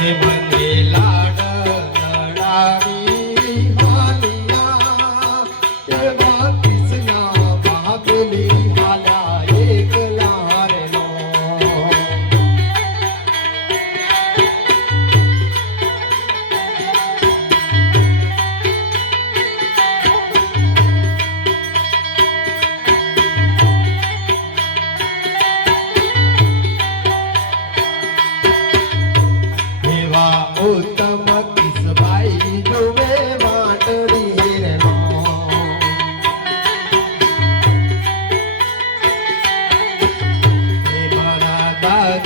લાડ લડાડી હાલિયા.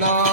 Bye.